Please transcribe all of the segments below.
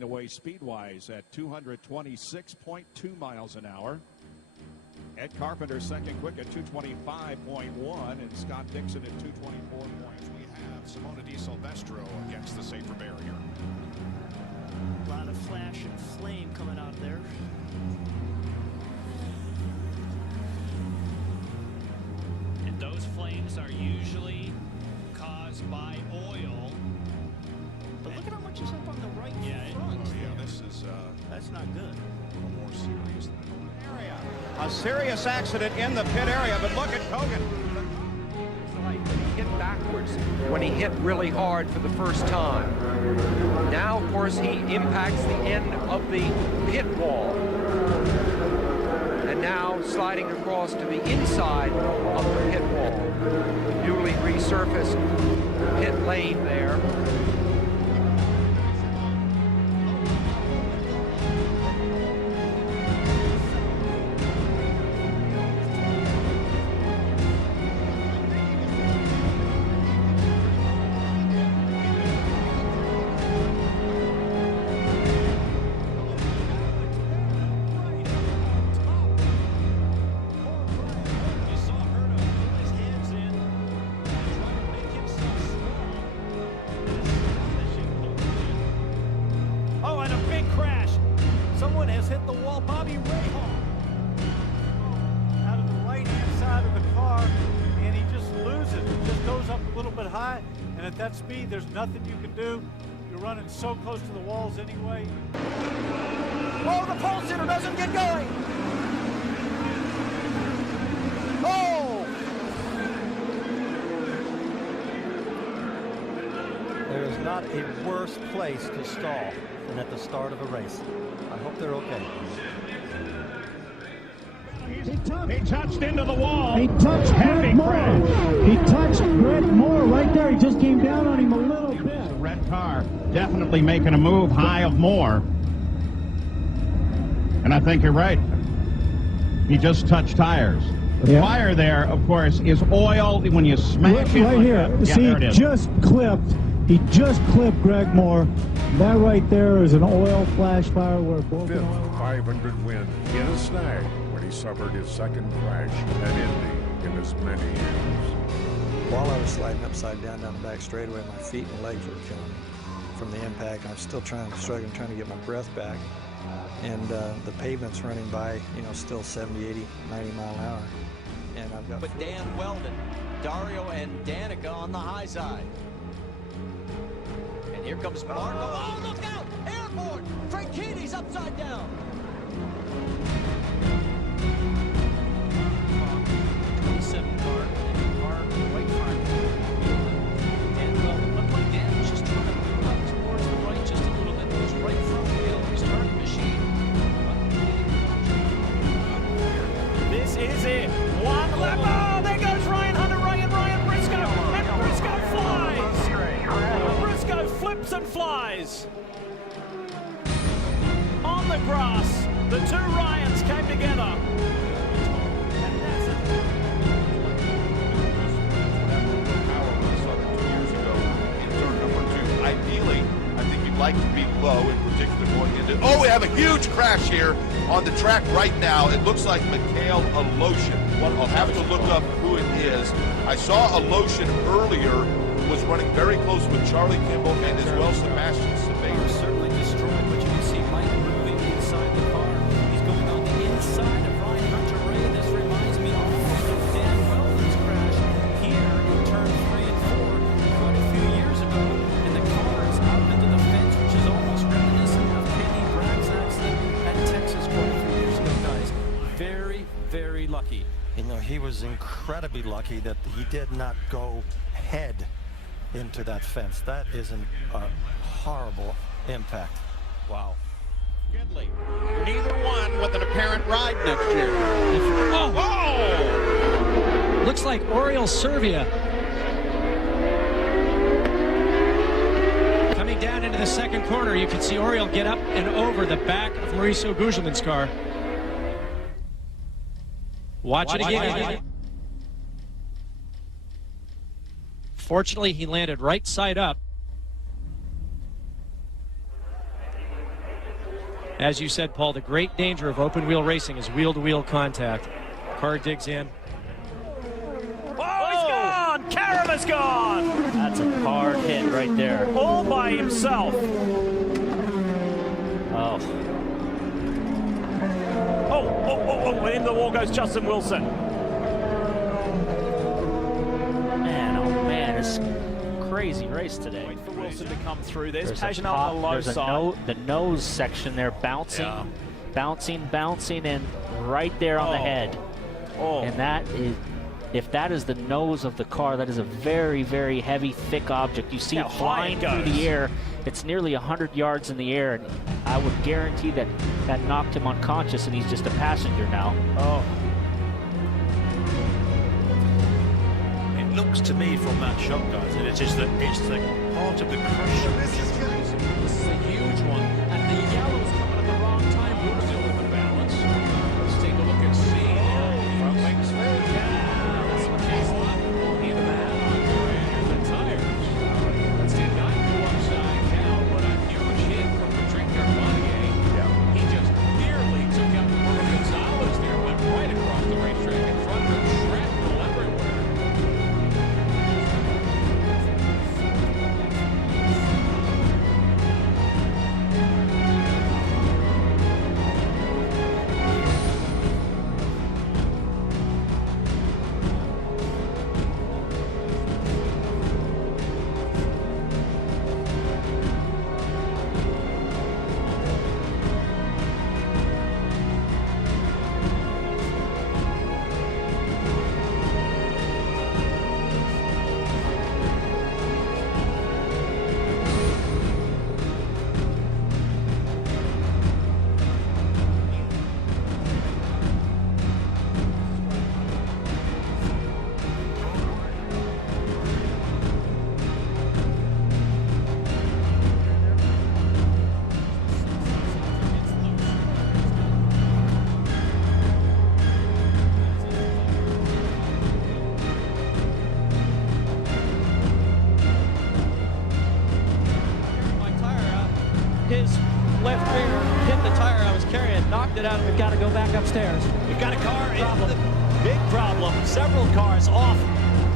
Away speed-wise at 226.2 miles an hour. Ed Carpenter second quick at 225.1 and Scott Dixon at 224. We have Simona Di Silvestro against the safer barrier. A lot of flash and flame coming out there. And those flames are usually caused by oil. But look at how much is up on the right front. Oh, yeah, this is that's not good. a little more serious than Area. A serious accident in the pit area, but look at Kogan. He hit backwards when he hit really hard for the first time. Now, of course, he impacts the end of the pit wall. And now sliding across to the inside of the pit wall. The newly resurfaced pit lane there. Someone has hit the wall. Bobby Rahal out of the right-hand side of the car, and he just loses. It just goes up a little bit high, and at that speed, there's nothing you can do. You're running so close to the walls anyway. Oh, the pole sitter doesn't get going. Oh! There is not a worse place to stall than at the start of a race. I hope they're okay. He touched into the wall. He touched Greg Moore. He touched Greg Moore right there. He just came down on him a little bit. The red car definitely making a move high of Moore. And I think you're right. He just touched tires. The fire there, of course, is oil when you smash it. Right like here. That. See, Yeah, he just clipped. He just clipped Greg Moore. That right there is an oil flash fire where broken Fifth oil. 500 win in a snag when he suffered his second crash at Indy in as many years. While I was sliding upside down the back straightaway, my feet and legs were killing me from the impact. I'm still struggling trying to get my breath back. And the pavement's running by, still 70, 80, 90 mile an hour. And I've got... But Dan Weldon, Dario and Danica on the high side. And here comes Marco. Oh, look out! Airborne! Frankini's upside down. 27 car right front. And Weldon looked like Dan was just trying to move up towards the right just a little bit. It was right front wheel. His turning machine. This is it. One lap. Oh, there goes Ryan Hunter, Ryan Briscoe. And Briscoe flies. Briscoe flips and flies. On the grass, the two Ryans came together. And that's it. Ideally, I think you'd like to be low, in particular going into... Oh, we have a huge crash here on the track right now. It looks like Mikhail Aloshin. I'll have to look up who it is. I saw Aloshin earlier, who was running very close with Charlie Kimball and as well Sebastian Sebastian. Certainly destroyed, but you can see Mike moving inside the car. He's going on the inside of Ryan Hunter Ray. This reminds me of Dan Weldon's crash here in turn 3 and 4 quite a few years ago. And the car is out into the fence, which is almost reminiscent of Kenny Bragg's accident at Texas quite a few years ago, guys. Very, very lucky. He was incredibly lucky that he did not go head into that fence. That is a horrible impact. Wow. Gidley. Neither one with an apparent ride next year. Oh! Looks like Oriol Servia coming down into the second corner. You can see Oriol get up and over the back of Mauricio Gugelmin's car. Watch it again. Fortunately, he landed right side up. As you said, Paul, the great danger of open wheel racing is wheel-to-wheel contact. Car digs in. Oh, he's gone! Karama's gone! That's a hard hit right there. All by himself. Oh. Oh, and in the wall goes Justin Wilson. Man, oh man, it's a crazy race today. Wait for Wilson to come through. There's Pageant on the low side. The nose section there bouncing, bouncing, and right there on the head. And that is, if that is the nose of the car, that is a very, very heavy, thick object. You see it flying through the air. It's nearly 100 yards in the air, and I would guarantee that that knocked him unconscious, and he's just a passenger now. Oh. It looks to me from that shot, guys, and it's the part of the crush. This is a huge one, and the yellow's coming at the wrong time. Brazil with the balance. Let's take a look and see. Front wings third. Yeah, that's what he's on. Either man on the tires. Let's see, not go upside down, but a huge hit from the drinker Montier. Yeah. He just nearly took out Gonzalez there, went right across the racetrack in front of him, shrapnel everywhere. His left rear hit the tire I was carrying, knocked it out, and we've got to go back upstairs. We've got a car in the big problem. Several cars off,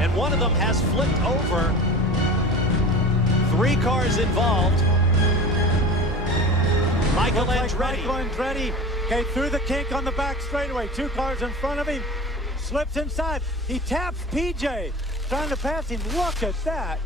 and one of them has flipped over. 3 cars involved. Michael Andretti came through the kink on the back straightaway. 2 cars in front of him. Slips inside. He taps PJ, trying to pass him. Look at that.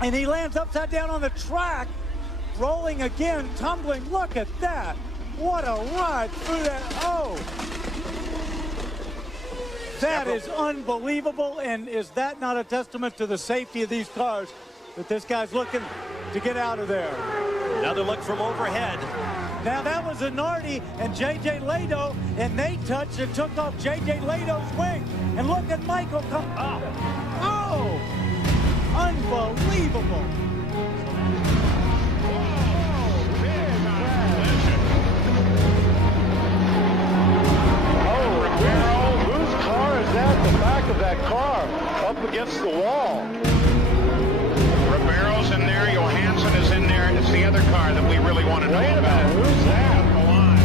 And he lands upside down on the track. Rolling again, tumbling. Look at that. What a ride through that. Oh. That is unbelievable. And is that not a testament to the safety of these cars that this guy's looking to get out of there? Another look from overhead. Now that was Zanardi and J.J. Lado, and they touched and took off J.J. Lado's wing. And look at Michael come up. Oh. Unbelievable. The back of that car up against the wall. Ribero's in there, Johansson is in there, and it's the other car that we really want to know about. Wait a minute, who's that? Go on.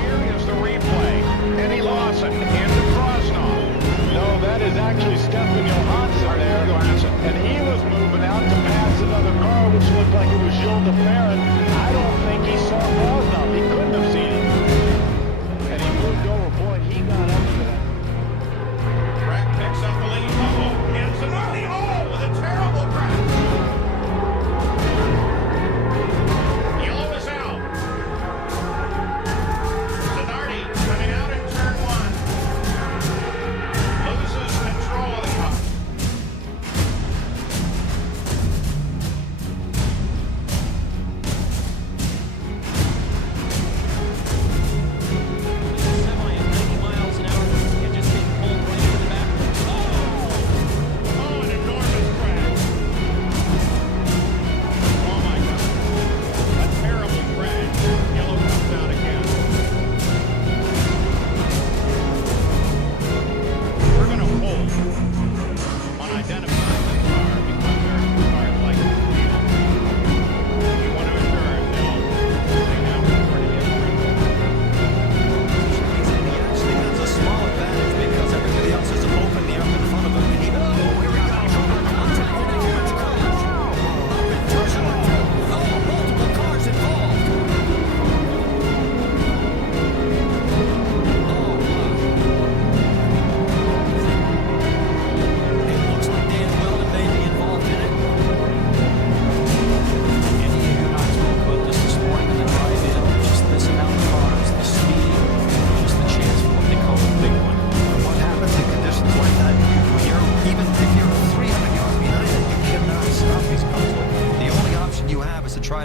Here is the replay. Eddie Lawson into Krosnoff. No, that is actually Stefan Johansson there. And he was moving out to pass another car, which looked like it was Jules de Ferrin. I don't think he saw Krosnoff. He couldn't have seen him. And he moved over. Boy, he got up to that. Brad picks up the lead. And Zanardi, with a terrible crash. Yellow is out. Zanardi coming out in turn 1.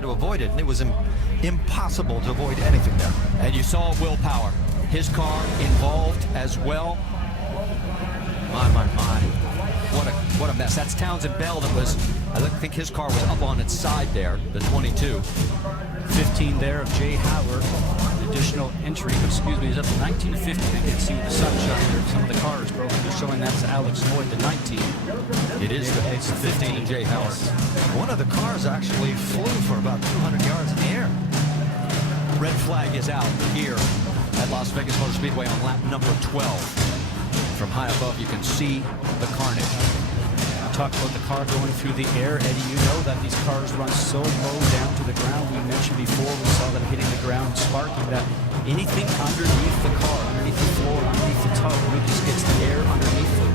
to avoid it, and it was impossible to avoid anything there. And you saw willpower. His car involved as well. My. What a mess. That's Townsend Bell that was, I think his car was up on its side there, the 22. 15 there of Jay Howard. Additional entry, excuse me, is up to 1950. I can see the sunshine there. Some of the cars broken. They're showing that's Alex Lloyd, the 19. It's the 15 in Jay Howard. One of the cars actually flew for about 200 yards in the air. Red flag is out here at Las Vegas Motor Speedway on lap number 12. From high above, you can see the carnage. Talk about the car going through the air. Eddie, you know that these cars run so low down to the ground. We mentioned before, we saw them hitting the ground, sparking that anything underneath the car, underneath the floor, underneath the tub, really just gets the air underneath it.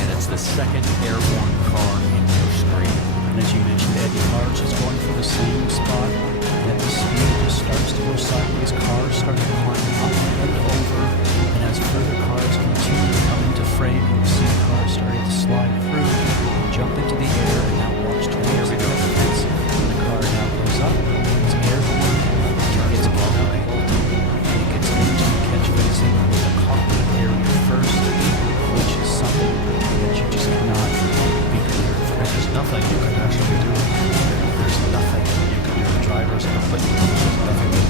And it's the second airborne car in your screen. And as you mentioned, Eddie, cars just going for the same spot. And the speed just starts to go sideways. Cars start to climb up and over. And as further cars continue to come into frame, you see cars starting to slide through, jump into the air, and now launch towards the fence. And the car now goes up. It's airborne. It gets blown out. And it gets into the catch facing with the cockpit area first, which is something that you just cannot be clear of. There's nothing you can actually do. There's nothing you can do. The drivers are completely there's nothing that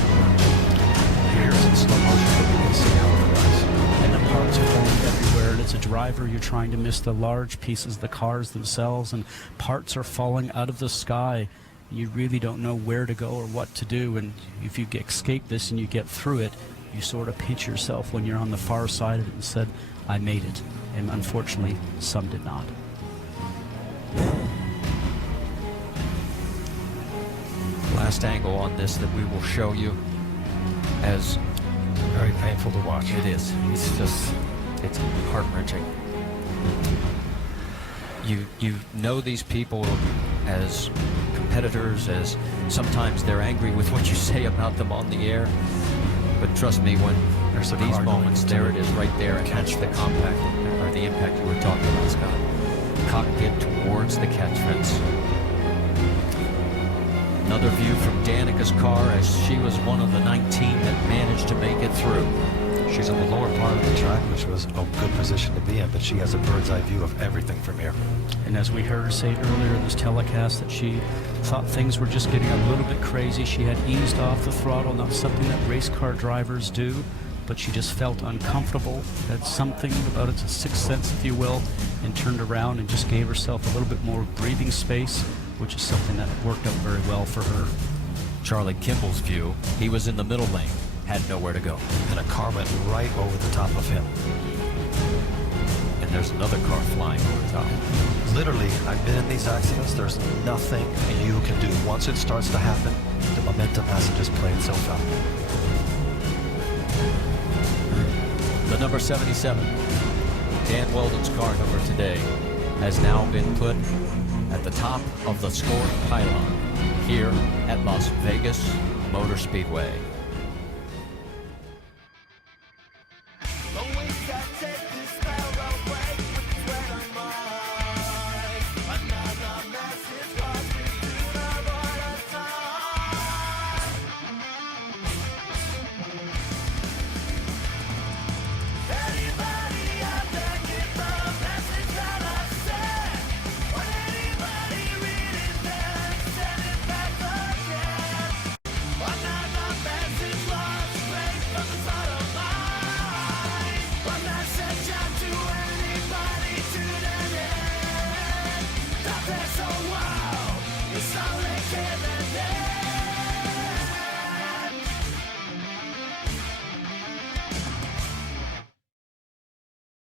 here's in slow motion, but you can see how it runs. And the parts are falling everywhere, and as a driver, you're trying to miss the large pieces, the cars themselves, and parts are falling out of the sky. You really don't know where to go or what to do, and if you escape this and you get through it, you sort of pinch yourself when you're on the far side of it and said, I made it. And unfortunately, some did not. Last angle on this that we will show you as very painful to watch. It is. It's heart-wrenching. You know these people as competitors, as sometimes they're angry with what you say about them on the air. But trust me, when there's these moments, there it is right there, and catch the compact, or the impact you were talking about, Scott. Cockpit towards the catch fence. Another view from Danica's car as she was one of the 19 that managed to make it through. She's in the lower part of the track, which was a good position to be in, but she has a bird's eye view of everything from here. And as we heard her say earlier in this telecast, that she thought things were just getting a little bit crazy. She had eased off the throttle, not something that race car drivers do, but she just felt uncomfortable. Had something about it, a sixth sense, if you will, and turned around and just gave herself a little bit more breathing space, which is something that worked out very well for her. Charlie Kimball's view, he was in the middle lane, had nowhere to go. And a car went right over the top of him. And there's another car flying over the top. Literally, I've been in these accidents, there's nothing you can do. Once it starts to happen, the momentum has to just play itself out. The number 77, Dan Weldon's car number today, has now been put at the top of the scoring pylon here at Las Vegas Motor Speedway. So wow,